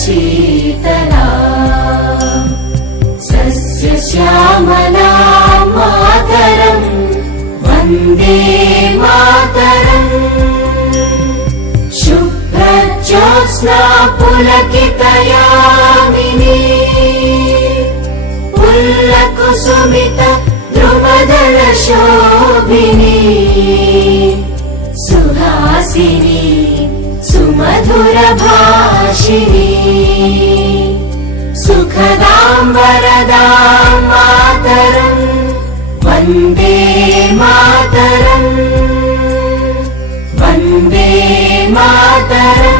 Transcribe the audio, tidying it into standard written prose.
शीतला सस्यश्यामला मातरम् वन्दे मातरम् शुभ्रज्योत्स्ना पुलकितयामिनी पुल्लकुसुमित द्रुमदल शोभिनी सुहासिनी सुमधुर भाषिणी सुखदां वरदां मातरम् वन्दे मातरम् वन्दे मातरम्।